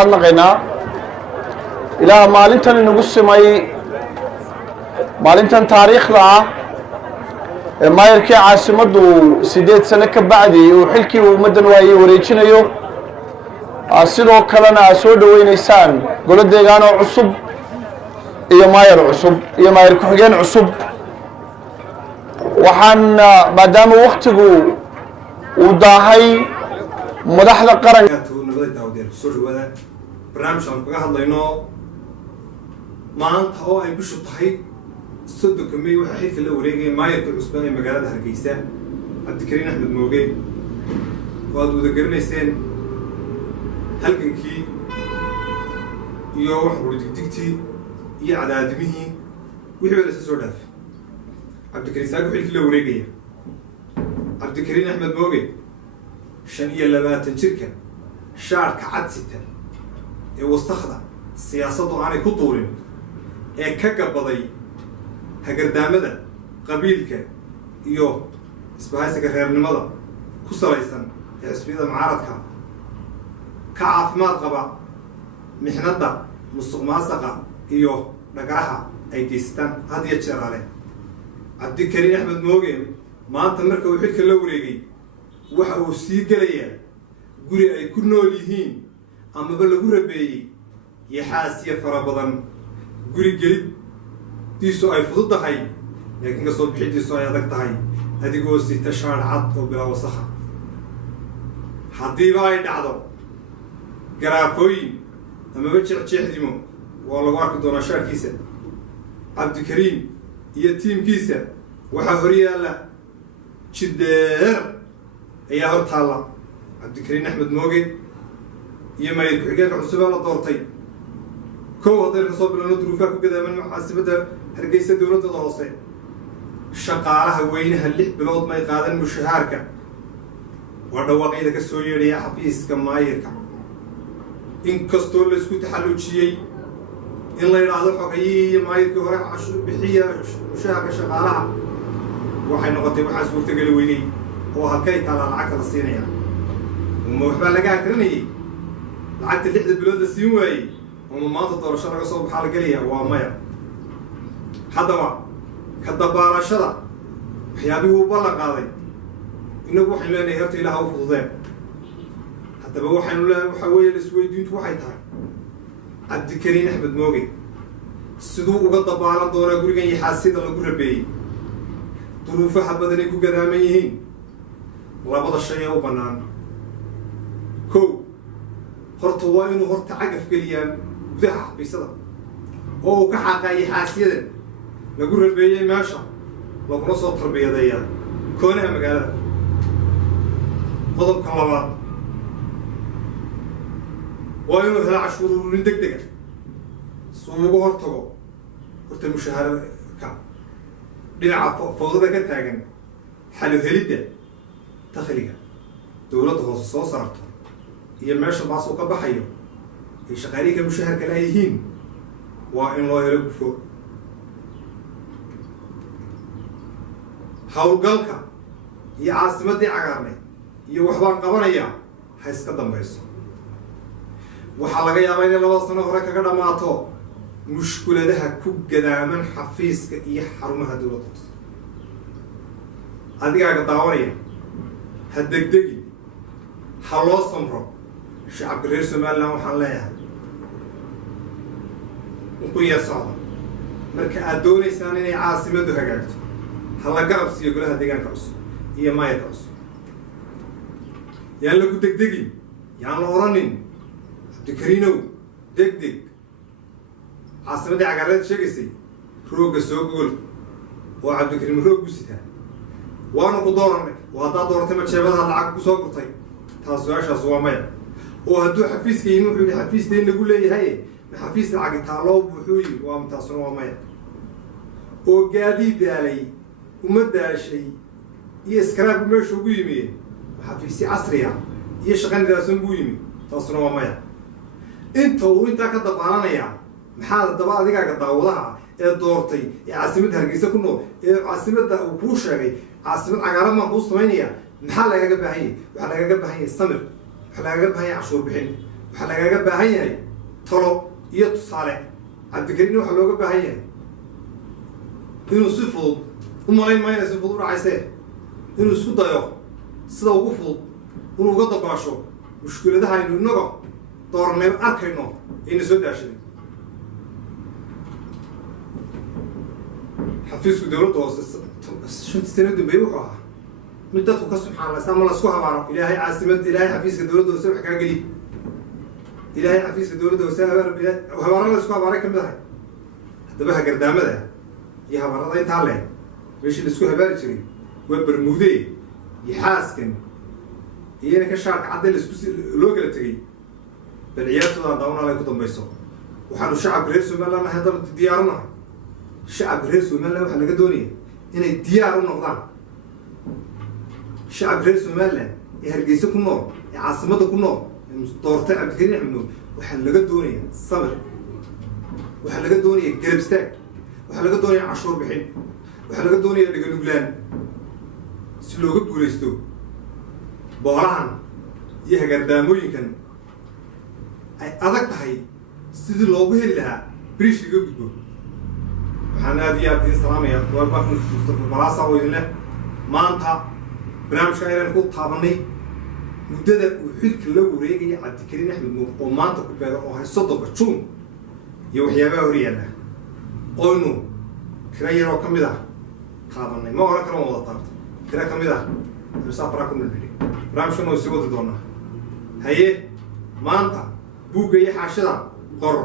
hadlaqaynaa ilaa maalintan inagu simay maalintan taariikhda ah ee maayarkii caasimaddu 8 sano ka bacdi uu xilkii ummadan waayay wareejinayo sidoo kalena soo dhaweynaysaan golo deegaan oo cusub iyo maayar cusub iyo maayar ku xigeen cusub waxaan maadaama waqtigu uu daahay madaxda qaranka barnaamijkan kaga hadlayno maanta oo ay bishu tahay 30 May waxa xilka la wareegay maayarka cusub ee magaalada Hargeysa Cabdikariin Axmed Mooge waad wada garanayseen halkankii iyo wax digdigtii iyo cadaadimihii wixii la soo dhaafay Cabdikariin saag xilka la wareegay Cabdikariin Axmed Mooge 25 jirka shaarka cadsita ee wasakhda siyaasaddu aanay ku tuurin ee ka gabaday hagardaamada qabiilka iyo isbahaysiga reernimada ku salaysan ee xisbiyada mucaaradka ka caafimaad qaba mixnada musuqmaasuqa iyo dhagaraha ay geystaan had iyo jeer ale Cabdikariin Axmed Mooge maanta marka uu xilka la wareegay waxa uu sii galayaa guri ay ku nool yihiin ama ba lagu rabeeyay yaxaasiya fara badan guri gelid diiso ay fududahay laakiin ka soo bixidiisu ay adag tahay adigoo sita shaar cad oo bilaa wasakha haddii ay dhacdo garaafooyin ama ba jeexdimo waa lagu arki doonaa shaarkiisa Cabdikariin iyo tiimkiisa waxa horyaala jideer ayaa hortaala Cabdikariin Axmed Mooge iyo maayir ku xigeenka cusub la doortay koow haddii ka soo bilowno duruufaha ku gadaaman muxaasibada Hargeysa dawladda hoose shaqaalaha weynaha 6 bilood may qaadan mushaharka waa dhawaaqyada ka soo yeedhay xafiiska maayirka in kastoo la isku taxalluujiyay in la yiraahdo xogayii iyo maayirkii hore cashuur bixiya mushaharka shaqaalaha waxay noqotay waxa suurtagal weynay oo halkay kala lacag la siinaya uma waxba laga akrinayay lacagta 6 bilood la siin waayay oo maanta doorasho laga soo baxal galiya waa maya haddaba ka dabaalashada waxyaabihii uu ballan qaaday inagu waxaan leenahay horta Ilaahay u fududeen haddaba waxaan leenahay waxa weeye isweydiintu waxay tahay Cabdikariin Axmed Mooge sidoo uga dabaalan doona gurigan yaxaasida lagu rabeeyay duruufaha badan ay ku gadaaman yihiin labada shay oo banaan kow horta waa inuu horta cagaf geliyaan gudaha xafiisyada oo ka xaqay xaasiyada lagu rabeeyay meesha laguna soo tarbiyadeeya koonaha magaalada qodobka labaad waa inuu helo cashuurin degdeg ah suugo hortago horta mushaharka dhinaca fowdada ka taagan xal helidda dakhliga dawladda hoose soo saarto iyo meesha baas oo ka baxayo ay shaqaalihiin mushaharka la yihiin waa in loo helo gufo hawlgalka iyo caasimadii cagaarnay iyo waxbaan qabanaya ha iska dambayso waxaa laga yaabaa in 2 sano hore kaga dhamaato mushkuladaha ku gadaaman xafiiska iyo xarumaha dawladda adigaaga daawanaya ha degdegi ha loo samro shacabka reer Soomaaliland waxaan leeyahay ugu yeesado marka aad doonaysaan inay caasimaddu hagaagto ha la garab siiyo golaha deegaanka cusub iyo maayarka cusub yaan lagu degdegin yaan la oranin Cabdikariinow degdeg caasimadda cagaareed sheegaysay rooga soo gogol oo Cabdikariin roog u sitaa waana ku dooranay waa dooratay ma jeebadaha lacag ku soo gurtay taas su'aashaas waa maya oo hadduu xafiiska yimid wuxuu yidhi xafiisteen lagu leeyahay xafiis lacag taalo wuxuu yidhi waa taasuna waa maya oo gaadiid daalay uma daashay iyo iskaraab meesha ugu yimid xafiisi casri ah iyo shaqadaasan buu yimid taasuna waa maya inta uu inta ka dabaalanaya maxaa daba adigaaga daawadaha ee doortay ee caasimadda Hargeysa ku nool ee caasimadda uu ku sheegay caasimad cagaaran ma ku sameynaya maxaa lagaga baahan yahay waxa lagaga baahan yahay samir waxa lagaga baahan yahay cashuur bixin waxaa lagaaga baahan yahay talo iyo tusaale. cabdikariin waxaa looga baahan yahay inuu si fudud u malayn mayna si fudud u dhacaysee inuu isku dayo sida ugu fudud inuu uga dabaasho mushkiladaha aynu innaga dooranayba arkayno ayna soo daashaday. xafiisku dowladda hoose 5 sano dambeeyay wuxuu ahaa mid dadku ka subxaanaysa ma la isku habaaro ilaahay caasimadda ilaahay xafiiska dowladda hoose wax kaa geliy ilaahay xafiiska dowladda hoose habaaro la isku habaaray ka mid ahay. haddaba hagardaamada iyo habaarada intaa leh meeshii la isku habaari jiray waa barmuudee iyo xaaskan iyana ka shaarka cadde loo kala tegey bal ciyaartooda daawna lay ku dambayso. waxaanu shacabka reer Somaliland nahay dal diyaarinahay. shacabka reer Somaliland waxaa laga doonaya inay diyaar u noqdaan. shacabka reer Somaliland ee Hargeysa ku nool ee caasimadda ku nool ee doortay Cabdikariin Axmed Nuur waxaa laga doonaya sabir, waxaa laga doonaya garab istaag, waxaa laga doonaya cashuur bixin, waxaa laga doonaya dhaganuglaan si looga guulaysto boolahan iyo hagardaamooyinkan ay adag tahay sidii loogu heli lahaa birish laga gudbo. waxaan aad iyo aad idin salaamaya warbaakun Mustafa Balaasa oo idin leh maanta barnaamijka ayaan ku taabanay muddada uu xilka la wareegaya Cabdikariin Axmed Nuur oo maanta ku beero oo hay 30 Juun iyo waxyaabaha horyaala oynu kira yaroo ka mid ah taabanay ma oran karo wada taabto kira ka mid ah saafara ku nidhi barnaamijkan oo sii wadi doona haye maanta buugga iyo xaashida qor